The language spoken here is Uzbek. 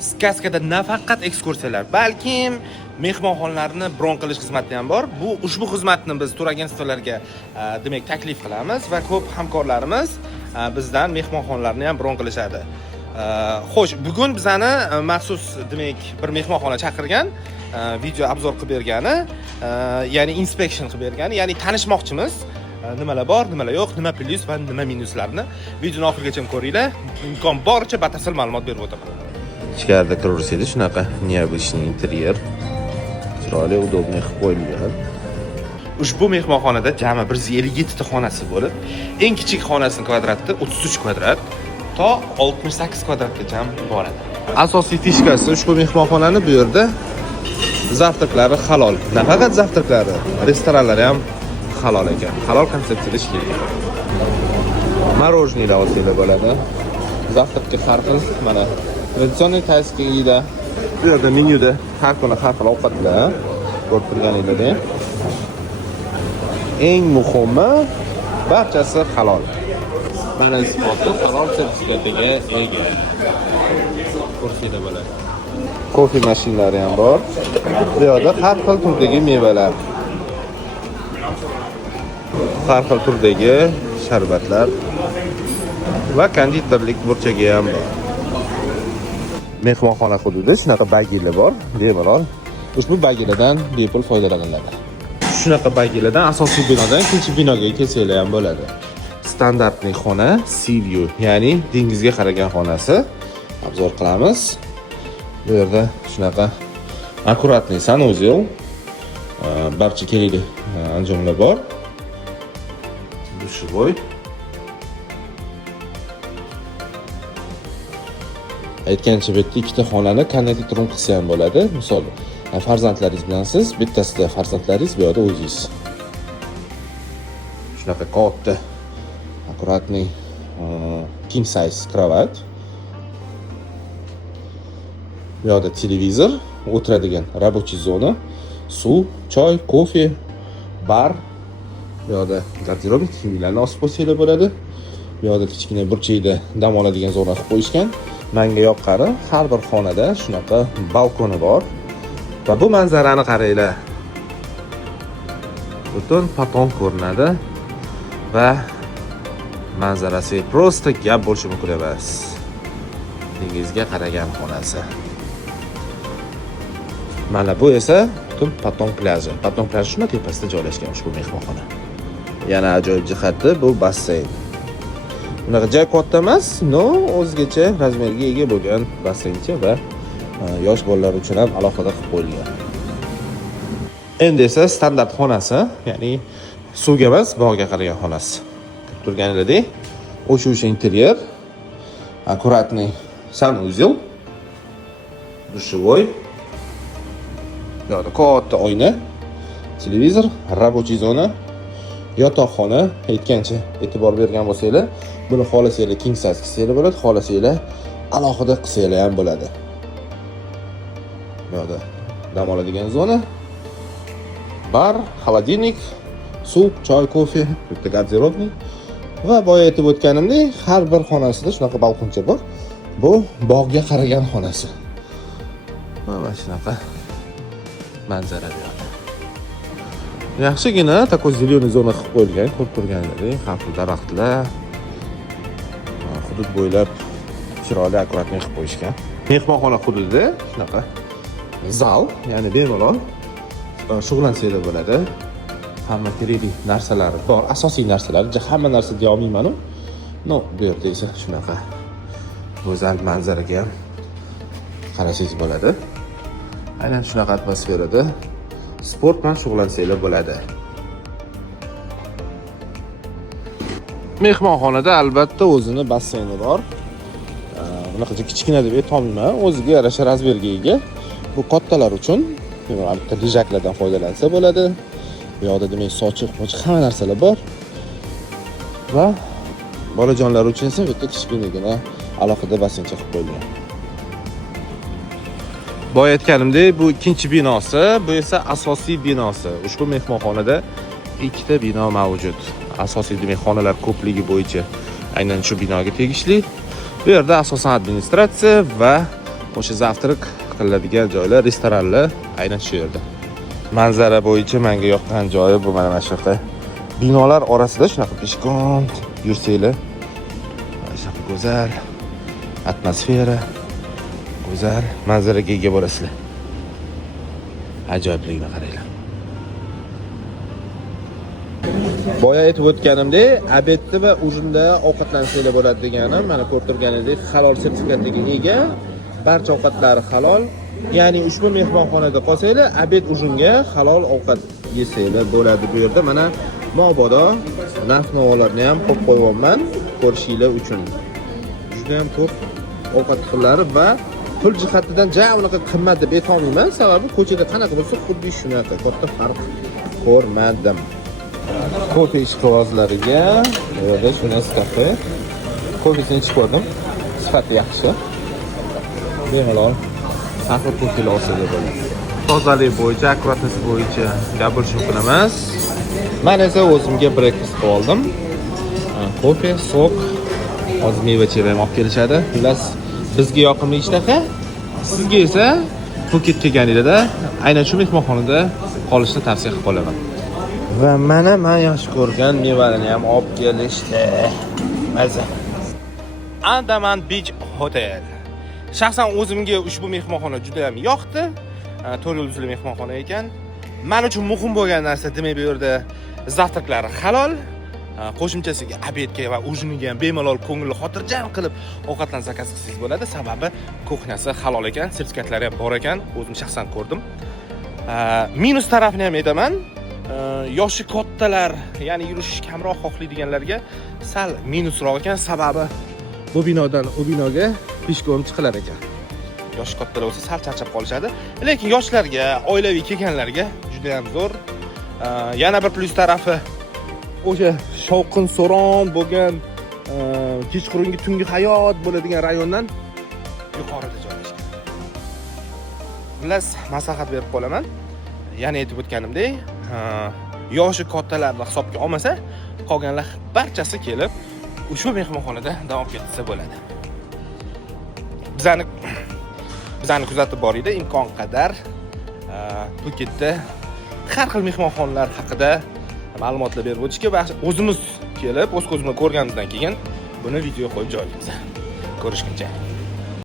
Skaskada nafaqat ekskursiyalar, balkim mehmonxonalarni bron qilish xizmati ham bor. Ushbu xizmatni biz tur agentstvalarga demak taklif qilamiz va ko'p hamkorlarimiz bizdan mehmonxonalarni ham bron qilishadi. Xo'sh, bugun bizani maxsus demak bir mehmonxona chaqirgan, video obzor qilib bergani, ya'ni inspection qilib bergani, ya'ni tanishmoqchimiz. Nimalar bor, nimalar yo'q, nima plyus va nima minuslarni videoni oxirigacha ko'ringlar. Imkon boricha batafsil ma'lumot berib o'taman. Ichkarida kiraversangiz shunaqa необычный interyer. Chiroyli, udobniy qilib qo'yilgan. Ushbu mehmonxonada jami 157 ta xonasi bo'lib, eng kichik xonasining kvadrati 33 kvadrat to 68 kvadratgacha boradi. Asosiy fishkasi ushbu mehmonxonani bu yerda zavtraklari halol. Nafaqat zavtraklari, restoranlari ham halol ekan. Halol konsepsiyada ishlaydi. Morojnilar olsanglar bo'ladi. Zavtrakka har xil, mana traditsional tayskiyda bu yerda menyuda har kuni har xil ovqatlar ko'rib turganinglardek. Eng muhimi barchasi halol. Mana isboti halol sertifikatiga ega. Kursida bo'ladi. Kofe mashinalari ham bor. Bu yerda har xil turdagi mevalar, har xil turdagi sharbatlar va konditorlik burchagi ham bor. Mehmonxona hududida shunaqa bagilar bor, bemalol. Ushbu bagilardan bepul foydalaniladi. Shunaqa bagilardan asosiy binodan ikkinchi binoga kelsanglar ham bo'ladi. Standartli xona, sea view, ya'ni dengizga qaragan xonasi obzor qilamiz. Bu yerda shunaqa akkuratli sanuzel, barcha kerakli anjomlar bor. Dushovoy. Aytgancha bu yerda ikkita xonani connected room qilsa ham bo'ladi. Misol, farzandlaringiz bilan siz, bittasida farzandlaringiz, bu yerda o'zingiz. Shunaqa katta, akkuratli king size kravat. Bu yerda televizor, o'tiradigan рабочий zona, suv, choy, kofe, bar. Bu yerda garderobnik kiyimlarni osib qo'ysanglar bo'ladi. Bu yerda kichkina burchakda dam oladigan zona qilib qo'yishgan. Menga yoqqani har bir xonada shunaqa balkoni bor. Va bu manzarani qaranglar. Butun paton ko'rinadi va manzarasi prosta gap bo'lishi mumkin emas. Dengizga qaragan xonasi. Mana bu esa butun paton plaji. Paton plaji shuna tepasida joylashgan ushbu mehmonxona. Yana ajoyib jihati bu basseyn. Bunaqa joy katta emas, no o'zgacha razmerga ega bo'lgan basseyncha va yosh bolalar uchun ham alohida qilib qo'yilgan. Endi esa standart xonasi, ya'ni suvga emas, bog'ga qaragan xonasi. Ko'rib turganingizdek, o'sha interyer, akkuratniy sanuzel, dushovoy, yo'q, katta oyna, televizor, рабочий zona, yotoqxona. Aytgancha e'tibor bergan bo'lsanglar, buni xohlasanglar king size qilsanglar bo'ladi, xohlasanglar alohida qilsanglar ham bo'ladi. Bu yerda dam oladigan zona, bar, холодильник, suv, choy, kofe, bitta garderobnik va boya aytib o'tganimdek, har bir xonasida shunaqa balkoncha bor. Bu bog'ga qaragan xonasi. Mana shunaqa manzara bu yerda. Yaxshigina takoz zelyoniy zona qilib qo'yilgan, ko'rib turganingizdek, har xil daraxtlar, hudud bo'ylab chiroyli akkuratlik qilib qo'yishgan. Mehmonxona hududida shunaqa zal, ya'ni bemalol shug'ullansanglar bo'ladi. Hamma kerakli narsalari bor, asosiy narsalar, hamma narsa deya olmayman-ku. No, bu yerda esa shunaqa go'zal manzaraga ham qarasangiz bo'ladi. Aynan shunaqa atmosferada sport bilan shug'ullansanglar bo'ladi. Mehmonxonada albatta o'zini basseyni bor. Bunaqa kichkina deb aytolmayman, o'ziga yarasha razmerga ega. Bu kattalar uchun albatta lijaklardan foydalansa bo'ladi. Bu yerda demak sochiq, hamma narsalar bor. Va bolajonlar uchun esa bu yerda kichkinagina alohida basseyncha qilib qo'yilgan. Boya aytganimdek, bu ikkinchi binosi, bu esa asosiy binosi. Ushbu mehmonxonada ikkita bino mavjud. Asosiy demak xonalar ko'pligi bo'yicha aynan shu binoga tegishli. Bu yerda asosan administratsiya va O'sha zavtrak qiladigan joylar, restoranlar aynan shu yerda. Manzara bo'yicha menga yoqqan joyi bu mana shu yerda. Binolar orasida shunaqa peshkom yursanglar, shunaqa go'zal atmosfera, go'zal manzaraga ega bo'lasizlar. Ajoyibligini qaranglar. Boya aytib o'tganimdek, obedda va ujinda ovqatlansanglar bo'ladi deganim, mana ko'rib turganingizdek, halol sertifikatiga ega, barcha ovqatlari halol. Ya'ni ushbu mehmonxonada qolsanglar, obed ujinga halol ovqat yesanglar bo'ladi bu yerda. Mana mabodo narx-navolarni ham qo'yib qo'yibman ko'rishinglar uchun. Juda ham ko'p ovqat turlari va pul jihatidan ja unaqa qimmat deb aytolmayman, sababi ko'chada qanaqa bo'lsa xuddi shunaqa katta farq ko'rmadim. Kofe ishqibozlariga yerda shuni kafe. Kofesini ichib ko'rdim. Sifati yaxshi. Bemalol safar ko'kil olsangiz bo'ladi. Tozalik bo'yicha, akkuratlik bo'yicha gapirishib qilamiz. Men esa o'zimga breakfast qilib oldim. Kofe, sok, hozir meva-cheva ham olib kelishadi. Xullas, bizga yoqimli ishtaha. Sizga esa Phuket kelganingizda aynan shu mehmonxonada qolishni tavsiya qilib qolaman. Va mana men yaxshi ko'rgan mevalarni ham olib kelishdi. Maza. Andaman Beach Hotel. Shaxsan o'zimga ushbu mehmonxona juda ham yoqdi. 4 yulduzli mehmonxona ekan. Men uchun muhim bo'lgan narsa, demak, bu yerda zavtraklari halol. Qo'shimchasiga obedga va ujiniga ham bemalol ko'ngilli xotirjam qilib ovqatlarni zakaz qilsangiz bo'ladi. Sababi kuxnyasi halol ekan, sertifikatlari ham bor ekan. O'zim shaxsan ko'rdim. Minus tarafini ham aytaman. Yoshi kattalar, ya'ni yurish kamroq xohlaydiganlarga sal minusroq ekan, sababi bu binodan u binoga peshkom chiqilar ekan. Yoshi kattalar bo'lsa sal charchab qolishadi, lekin yoshlarga, oilaviy kelganlarga juda ham zo'r. Yana bir plyus tarafi o'sha shovqin-suron bo'lgan, kechqurungi tungi hayot bo'ladigan rayondan yuqorida joylashgan. Xullas, maslahat berib qolaman. Yana aytib o'tganimdek, yoshi kattalarni hisobga olmasa, qolganlar barchasi kelib ushbu mehmonxonada davom etsa bo'ladi. Bizani kuzatib boringlar, imkon qadar Phuketda har xil mehmonxonalar haqida ma'lumotlar berib o'tishga va o'zimiz kelib, o'z ko'zimiz ko'rganimizdan keyin buni video qo'yib joylaymiz. Ko'rishguncha.